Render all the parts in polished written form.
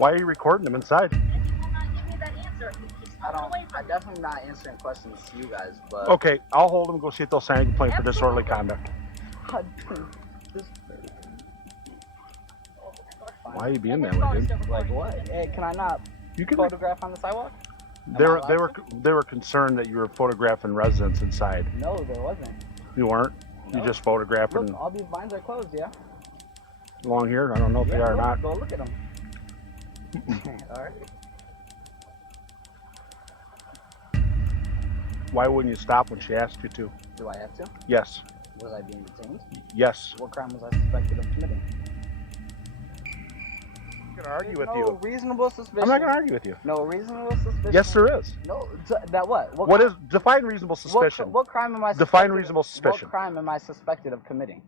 Why are you recording them inside? And you will not give me that answer. He's pulling away from I'm definitely not answering questions to you guys, but... Okay, I'll hold them and go see if they'll sign a complaint for disorderly conduct. Why are you being that way, dude? Like what? Hey, can I not photograph on the sidewalk? They were concerned that you were photographing residents inside. No, there wasn't. You weren't? No. You just photographed them? Look, all these blinds are closed, yeah? Along here? I don't know if they are or not. Go look at them. Alright. Why wouldn't you stop when she asked you to? Do I have to? Yes. Was I being detained? Yes. What crime was I suspected of committing? I'm not going to argue with you. No reasonable suspicion. I'm not going to argue with you. No reasonable suspicion? Yes, there is. No, that what? What is, define reasonable suspicion. What crime am I define reasonable suspicion. What crime am I suspected of committing?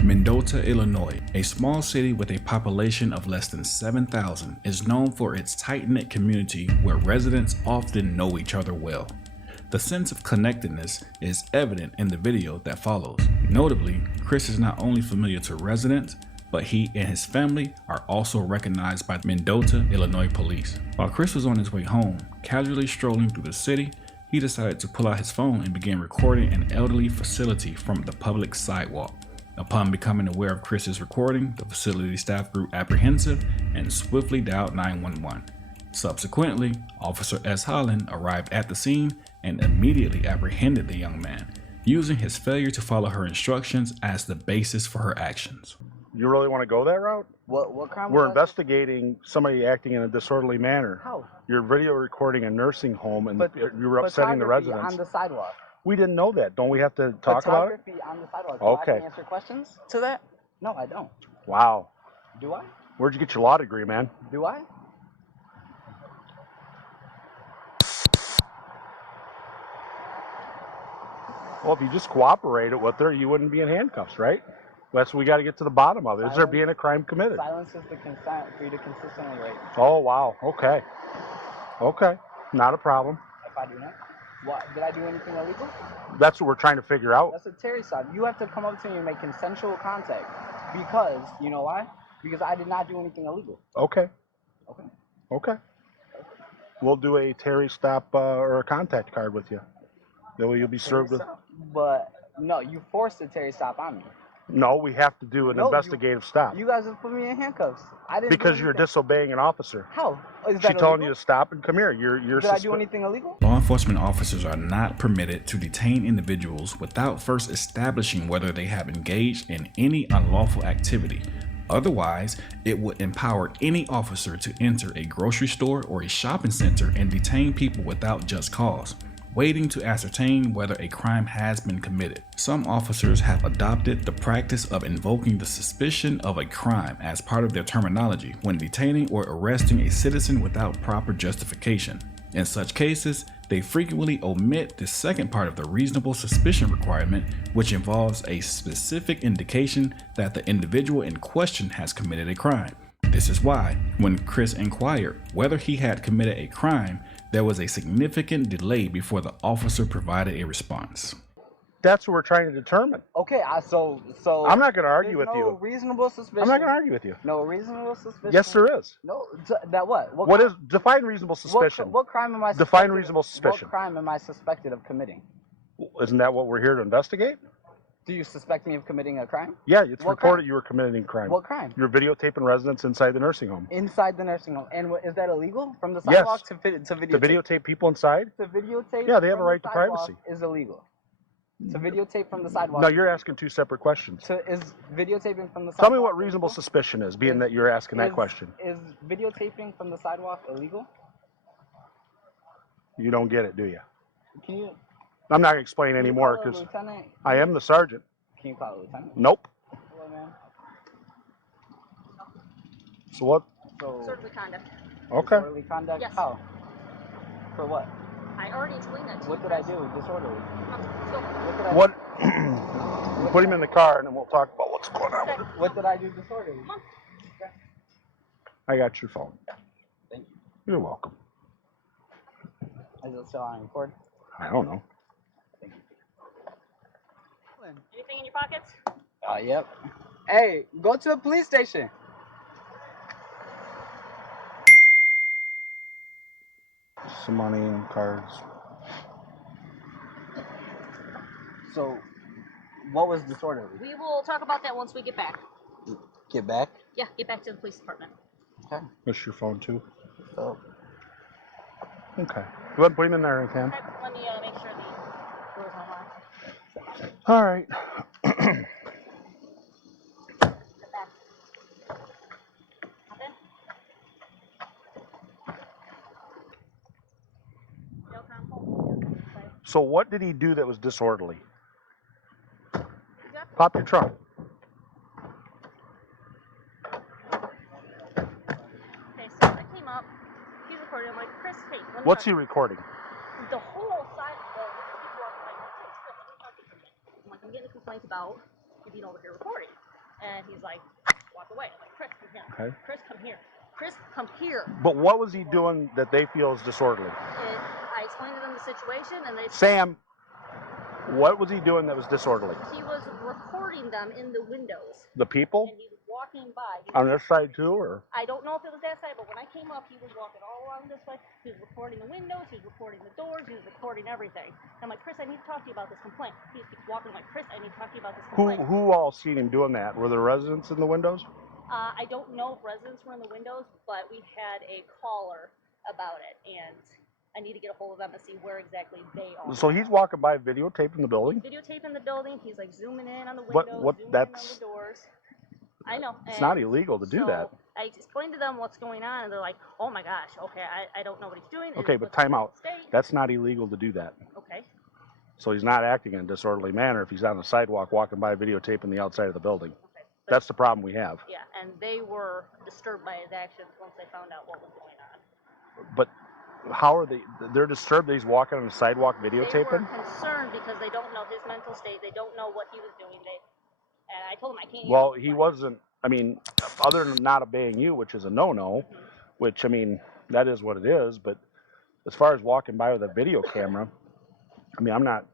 Mendota, Illinois, a small city with a population of less than 7,000, is known for its tight-knit community where residents often know each other well. The sense of connectedness is evident in the video that follows. Notably, Chris is not only familiar to residents, but he and his family are also recognized by Mendota, Illinois police. While Chris was on his way home, casually strolling through the city, he decided to pull out his phone and begin recording an elderly facility from the public sidewalk. Upon becoming aware of Chris's recording, the facility staff grew apprehensive and swiftly dialed 911. Subsequently, Officer S. Holland arrived at the scene and immediately apprehended the young man, using his failure to follow her instructions as the basis for her actions. You really want to go that route? What crime? We're investigating somebody acting in a disorderly manner. How? You're video recording a nursing home and you're upsetting the residents. On the sidewalk. We didn't know that. Don't we have to talk about it? Photography on the sidewalk. Okay. Do I answer questions to that? No, I don't. Wow. Do I? Where'd you get your law degree, man? Do I? Well, if you just cooperated with her, you wouldn't be in handcuffs, right? That's what we got to get to the bottom of. Is there being a crime committed? Silence is the consent for you to consistently rate. Oh, wow. Okay. Okay. Not a problem. If I do not? What? Did I do anything illegal? That's what we're trying to figure out. That's a Terry stop. You have to come up to me and make consensual contact. Because, you know why? Because I did not do anything illegal. Okay. Okay. Okay. We'll do a Terry stop or a contact card with you. Then you'll be served with... But, no, you forced a Terry stop on me. No, we have to do an investigative stop. You guys just put me in handcuffs. I didn't. Because you're disobeying an officer. How? Is that telling you to stop and come here. You're Did I do anything illegal? Law enforcement officers are not permitted to detain individuals without first establishing whether they have engaged in any unlawful activity. Otherwise, it would empower any officer to enter a grocery store or a shopping center and detain people without just cause, waiting to ascertain whether a crime has been committed. Some officers have adopted the practice of invoking the suspicion of a crime as part of their terminology when detaining or arresting a citizen without proper justification. In such cases, they frequently omit the second part of the reasonable suspicion requirement, which involves a specific indication that the individual in question has committed a crime. This is why, when Chris inquired whether he had committed a crime, there was a significant delay before the officer provided a response. That's what we're trying to determine. Okay, so I'm not going to argue with you. No reasonable suspicion. I'm not going to argue with you. No reasonable suspicion. Yes, there is. No, that what? What is define reasonable suspicion? What crime am I? Define reasonable suspicion. What crime am I suspected of committing? Isn't that what we're here to investigate? Do you suspect me of committing a crime? Yeah, it's reported you were committing a crime. What crime? You're videotaping residents inside the nursing home. Inside the nursing home. And is that illegal? From the sidewalk to videotape? To videotape people inside? To videotape? Yeah, they have a right to privacy. Is illegal. To videotape from the sidewalk. No, you're asking two separate questions. Is videotaping from the sidewalk? Tell me what reasonable suspicion is, being that you're asking that question. Is videotaping from the sidewalk illegal? You don't get it, do you? Can you? I'm not going to explain anymore because I am the sergeant. Can you call it lieutenant? Nope. Hello, man. So what? disorderly conduct. Okay. Disorderly conduct? Yes. How? For what? I already explained that to you. What did I do? Disorderly. What? Put him in the car and then we'll talk about what's going on. Okay. What did I do disorderly? I got your phone. Thank you. You're welcome. Is it still on record? I don't know. Thank you. Anything in your pockets? Yep. Hey, go to the police station. some money and cards. So, what was disorderly? We will talk about that once we get back. Get back? Yeah, get back to the police department. Okay. That's your phone too. So, Okay. Go ahead and put him in there, if you can. Okay, let me make sure the door's unlocked. All right. Get back. Hop in. Jail console. So what did he do that was disorderly? Yep. Pop your trunk. Okay, so I came up. He's recording. I'm like, Chris, hey, let me What's talk he recording? the whole side of the people walking like, hey, Chris, let me talk to you for a minute. I'm like, I'm getting a complaint about you being over here recording. And he's like, walk away. I'm like, Chris, come here. Okay. Chris, come here. Chris, come here. But what was he doing that they feel is disorderly? And I explained to them the situation, and they Sam, what was he doing that was disorderly? he was recording them in the windows, The people and he was walking by. on this side too, or? I don't know if it was that side, but when I came up, he was walking all along this way. He was recording the windows, he was recording the doors, he was recording everything. I'm like, Chris, I need to talk to you about this complaint. He keeps walking. I'm like, Chris, I need to talk to you about this complaint. Who all seen him doing that? Were there residents in the windows? I don't know if residents were in the windows, but we had a caller about it, and I need to get a hold of them and see where exactly they are. So he's walking by videotaping the building? Videotaping the building. He's like zooming in on the What- windows, what- zooming that's- in on the doors. I know. It's and not illegal to do that. I explained to them what's going on, and they're like, "Oh my gosh, okay, I don't know what he's doing." Okay, but time out. That's not illegal to do that. Okay. So he's not acting in a disorderly manner if he's on the sidewalk walking by videotaping the outside of the building. Okay. But, That's the problem we have. yeah, and they were disturbed by his actions once they found out what was going on. But how are they? They're disturbed that he's walking on the sidewalk They videotaping? were concerned because they don't know his mental state. They don't know what he was doing. And I told him I can't. Well, he wasn't. I mean, other than not obeying you, which is a no-no, which, I mean, that is what it is. But as far as walking by with a video camera, I mean, I'm not.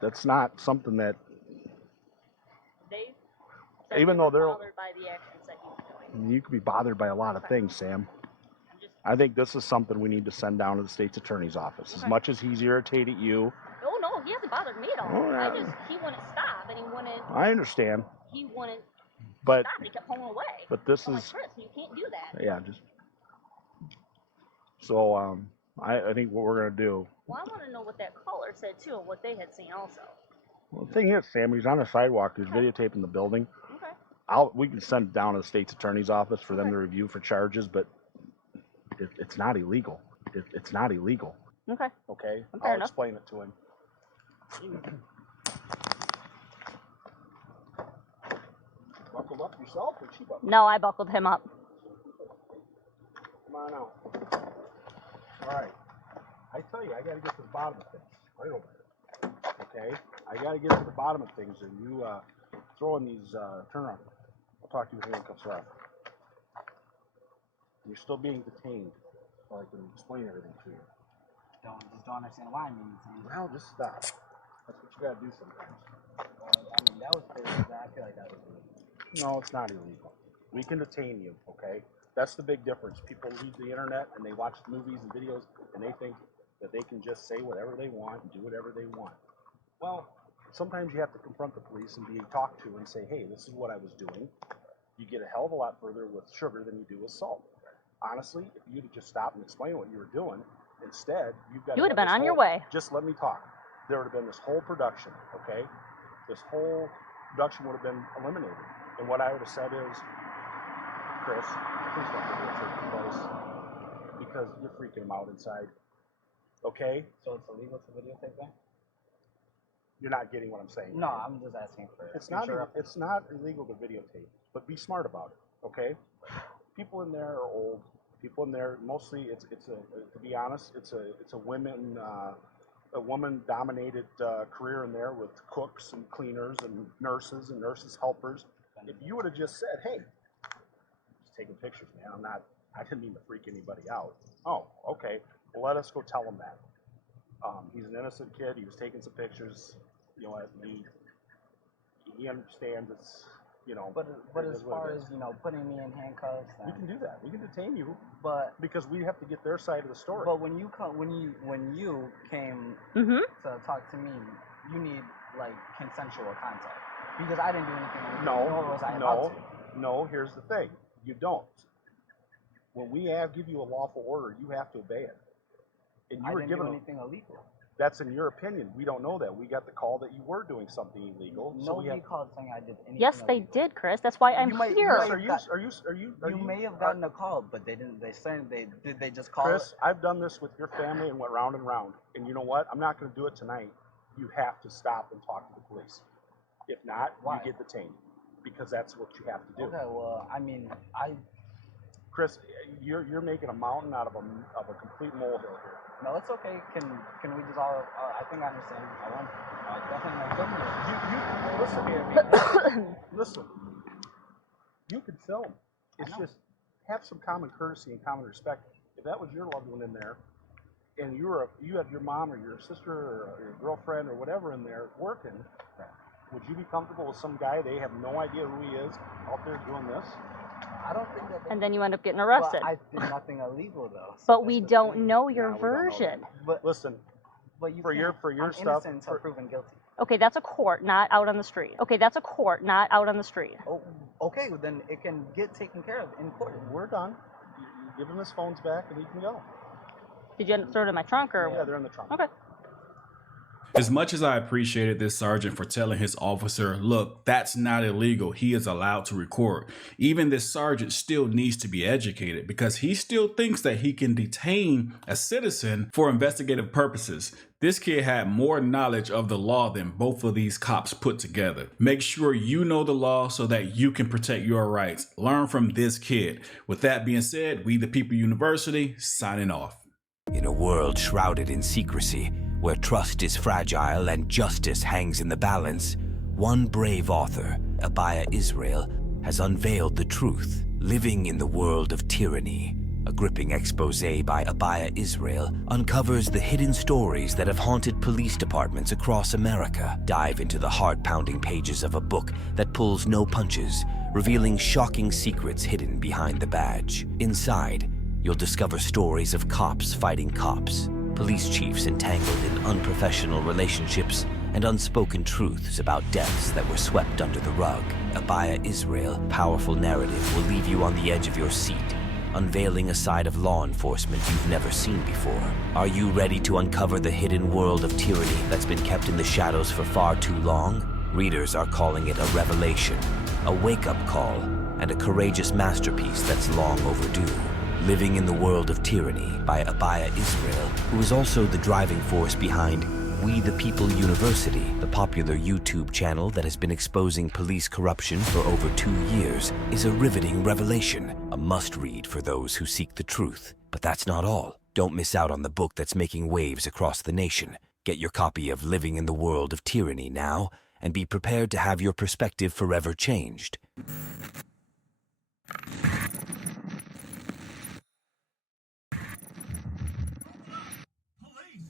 That's not something that. They Even they though were they're- bothered by the actions that he was doing. You could be bothered by a lot of things, Sam. I'm just. I think this is something we need to send down to the state's attorney's office. As Okay. much as he's irritated you, Oh no, he hasn't bothered me at all. Oh, yeah. He wouldn't stop, and he wouldn't. I understand. He wouldn't But stop, and he kept pulling away. but this I'm like, is Chris, you can't do that. yeah, just so I think what we're gonna do. Well, I want to know what that caller said too, and what they had seen also. Well, the thing is, Sam, he's on the sidewalk. He's videotaping the building. Okay. We can send it down to the state's attorney's office for them Okay. to review for charges, but it's not illegal. It's not illegal. Okay. Okay, Fair I'll enough. explain it to him. Buckled up yourself, or she buckled? No, I buckled him up. Come on out. All right. I tell you, I got to get to the bottom of things. Right over there. Okay? I got to get to the bottom of things, and you throwing these, turn around. I'll talk to you when handcuffs are off. You're still being detained, so I can explain everything to you. Just don't understand why I'm being detained. Well, just stop. That's what you got to do sometimes. I mean, that was crazy. I feel like that was illegal. No, it's not illegal. We can detain you, okay? That's the big difference. People read the internet and they watch movies and videos and they think that they can just say whatever they want and do whatever they want. Well, sometimes you have to confront the police and be talked to and say, hey, this is what I was doing. You get a hell of a lot further with sugar than you do with salt. Honestly, if you'd have just stopped and explained what you were doing, instead, you've got. You would have been on your way. Just let me talk. There would have been this whole production, okay? This whole production would have been eliminated. And what I would have said is, Chris, please don't videotape the place because you're freaking him out inside. Okay? So it's illegal to videotape that? You're not getting what I'm saying. No, I'm just asking for it. It's not illegal to videotape, but be smart about it, okay? People in there are old. People in there, mostly, to be honest, it's a woman-dominated career in there with cooks and cleaners and nurses helpers. If you would have just said, hey, just taking pictures, man, I didn't mean to freak anybody out. Oh, okay, well, let us go tell him that. He's an innocent kid, he was taking some pictures, you know, he understands it's, you know. But it as is what far it as is. putting me in handcuffs, We can do that. We can detain you, but because we have to get their side of the story. but when you came Mm-hmm. to talk to me, you need like consensual contact because I didn't do anything. No, nor was I about to. no. Here's the thing: you don't. When we give you a lawful order, you have to obey it. And you I were didn't do given anything illegal. That's in your opinion. We don't know that. We got the call that you were doing something illegal. Nobody called saying I did anything. Yes, they illegal. did, Chris. That's why I'm You might- here. you might- You You may have gotten a call, but they didn't. Did they just call Chris, it? I've done this with your family and went round and round. And you know what? I'm not going to do it tonight. You have to stop and talk to the police. If not, Why? you get detained, because that's what you have to do. Okay, well, I mean, Chris, you're making a mountain out of a complete molehill here. no, it's okay. Can we just all? I think I understand. I won't. Definitely not film you. You listen. You can film. It's just have some common courtesy and common respect. If that was your loved one in there, and you had your mom or your sister or your girlfriend or whatever in there working, would you be comfortable with some guy they have no idea who he is out there doing this? I don't think that. And then you end up getting arrested. Well, I did nothing illegal though. So But that's we the don't thing. know your No, we don't know version. that. But Listen, you for your I'm stuff. innocent until proven guilty. Okay, that's a court, not out on the street. Okay, that's a court, not out on the street. Oh, okay. Well, then it can get taken care of in court. We're done. You give him his phones back and he can go. Did you end up throwing it in my trunk or? Yeah, they're in the trunk. Okay. As much as I appreciated this sergeant for telling his officer, look, that's not illegal, he is allowed to record, even this sergeant still needs to be educated because he still thinks that he can detain a citizen for investigative purposes. This kid had more knowledge of the law than both of these cops put together. Make sure you know the law so that you can protect your rights. Learn from this kid. With that being said, We the People University, signing off. In a world shrouded in secrecy, where trust is fragile and justice hangs in the balance, one brave author, Abiyah Israel, has unveiled the truth. Living in the World of Tyranny, a gripping expose by Abiyah Israel, uncovers the hidden stories that have haunted police departments across America. Dive into the heart-pounding pages of a book that pulls no punches, revealing shocking secrets hidden behind the badge. Inside, you'll discover stories of cops fighting cops, police chiefs entangled in unprofessional relationships, and unspoken truths about deaths that were swept under the rug. Abiyah Israel, powerful narrative will leave you on the edge of your seat, unveiling a side of law enforcement you've never seen before. Are you ready to uncover the hidden world of tyranny that's been kept in the shadows for far too long? Readers are calling it a revelation, a wake-up call, and a courageous masterpiece that's long overdue. Living in the World of Tyranny by Abiyah Israel, who is also the driving force behind We the People University, the popular YouTube channel that has been exposing police corruption for over 2 years, is a riveting revelation, a must-read for those who seek the truth. But that's not all. Don't miss out on the book that's making waves across the nation. Get your copy of Living in the World of Tyranny now, and be prepared to have your perspective forever changed.